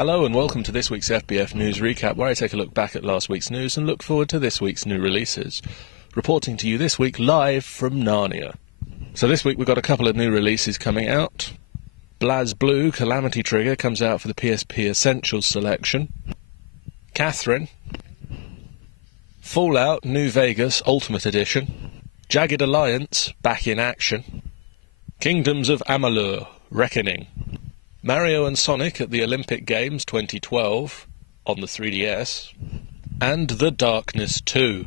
Hello and welcome to this week's FBF News Recap, where I take a look back at last week's news and look forward to this week's new releases. Reporting to you this week live from Narnia. So this week we've got a couple of new releases coming out. BlazBlue Calamity Trigger comes out for the PSP Essentials selection. Catherine. Fallout New Vegas Ultimate Edition. Jagged Alliance back in action. Kingdoms of Amalur Reckoning. Mario and Sonic at the Olympic Games 2012 on the 3DS, and The Darkness 2.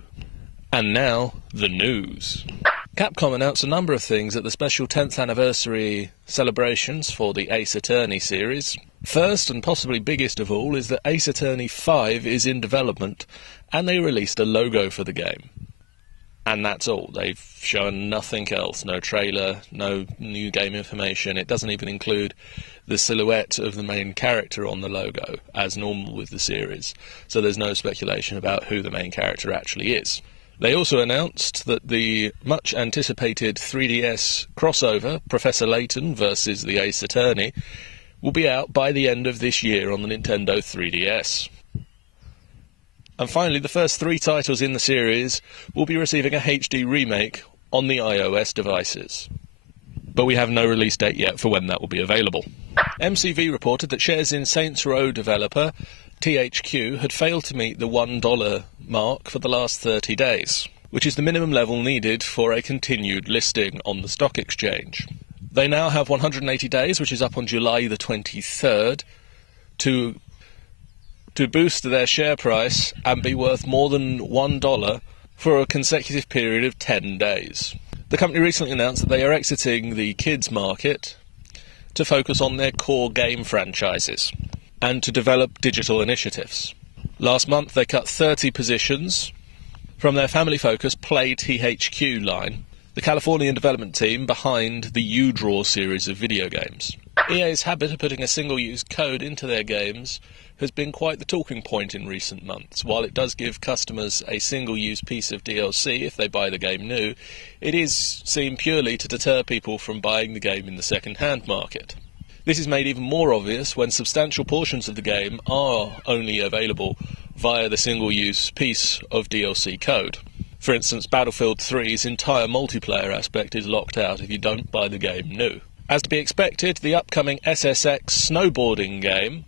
And now, the news. Capcom announced a number of things at the special 10th anniversary celebrations for the Ace Attorney series. First, and possibly biggest of all, is that Ace Attorney 5 is in development, and they released a logo for the game. And that's all. They've shown nothing else. No trailer, no new game information. It doesn't even include the silhouette of the main character on the logo, as normal with the series. So there's no speculation about who the main character actually is. They also announced that the much-anticipated 3DS crossover, Professor Layton versus the Ace Attorney, will be out by the end of this year on the Nintendo 3DS. And finally, the first 3 titles in the series will be receiving a HD remake on the iOS devices. But we have no release date yet for when that will be available. MCV reported that shares in Saints Row developer THQ had failed to meet the $1 mark for the last 30 days, which is the minimum level needed for a continued listing on the stock exchange. They now have 180 days, which is up on July the 23rd, to boost their share price and be worth more than $1 for a consecutive period of 10 days. The company recently announced that they are exiting the kids market to focus on their core game franchises and to develop digital initiatives. Last month they cut 30 positions from their family-focused Play THQ line, the Californian development team behind the U-Draw series of video games. EA's habit of putting a single-use code into their games has been quite the talking point in recent months. While it does give customers a single-use piece of DLC if they buy the game new, it is seen purely to deter people from buying the game in the second-hand market. This is made even more obvious when substantial portions of the game are only available via the single-use piece of DLC code. For instance, Battlefield 3's entire multiplayer aspect is locked out if you don't buy the game new. As to be expected, the upcoming SSX snowboarding game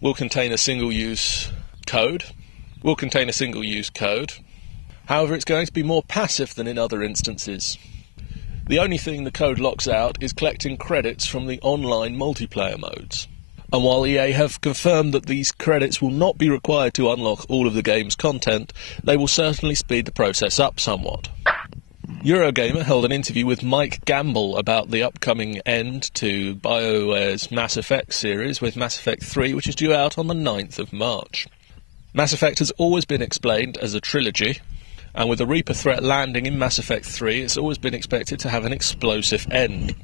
will contain a single-use code. However, it's going to be more passive than in other instances. The only thing the code locks out is collecting credits from the online multiplayer modes. And while EA have confirmed that these credits will not be required to unlock all of the game's content, they will certainly speed the process up somewhat. Eurogamer held an interview with Mike Gamble about the upcoming end to BioWare's Mass Effect series, with Mass Effect 3, which is due out on the 9th of March. Mass Effect has always been explained as a trilogy, and with the Reaper threat landing in Mass Effect 3, it's always been expected to have an explosive end.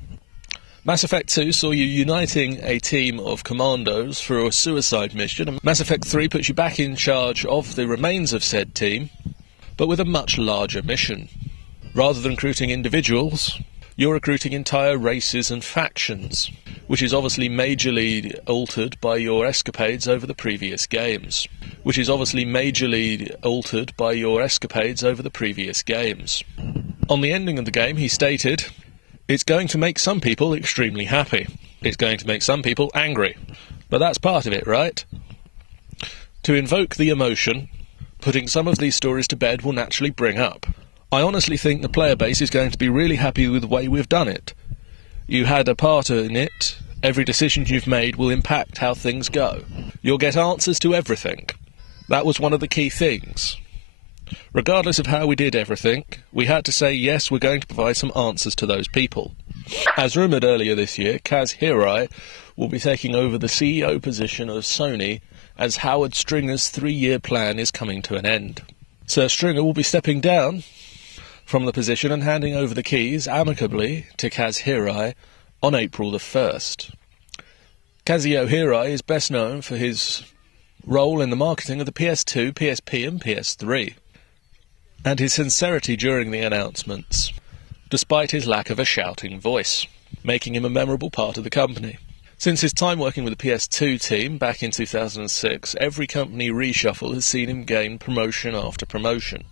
Mass Effect 2 saw you uniting a team of commandos for a suicide mission, and Mass Effect 3 puts you back in charge of the remains of said team, but with a much larger mission. Rather than recruiting individuals, you're recruiting entire races and factions, which is obviously majorly altered by your escapades over the previous games. On the ending of the game, he stated, "It's going to make some people extremely happy. It's going to make some people angry. But that's part of it, right? To invoke the emotion, putting some of these stories to bed will naturally bring up. I honestly think the player base is going to be really happy with the way we've done it. You had a part in it. Every decision you've made will impact how things go. You'll get answers to everything. That was one of the key things. Regardless of how we did everything, we had to say, yes, we're going to provide some answers to those people." As rumoured earlier this year, Kaz Hirai will be taking over the CEO position of Sony as Howard Stringer's 3-year plan is coming to an end. Sir Stringer will be stepping down from the position and handing over the keys amicably to Kaz Hirai on April the 1st. Kazuyo Hirai is best known for his role in the marketing of the PS2, PSP and PS3, and his sincerity during the announcements, despite his lack of a shouting voice, making him a memorable part of the company. Since his time working with the PS2 team back in 2006, every company reshuffle has seen him gain promotion after promotion.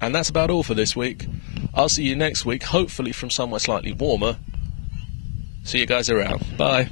And that's about all for this week. I'll see you next week, hopefully from somewhere slightly warmer. See you guys around. Bye.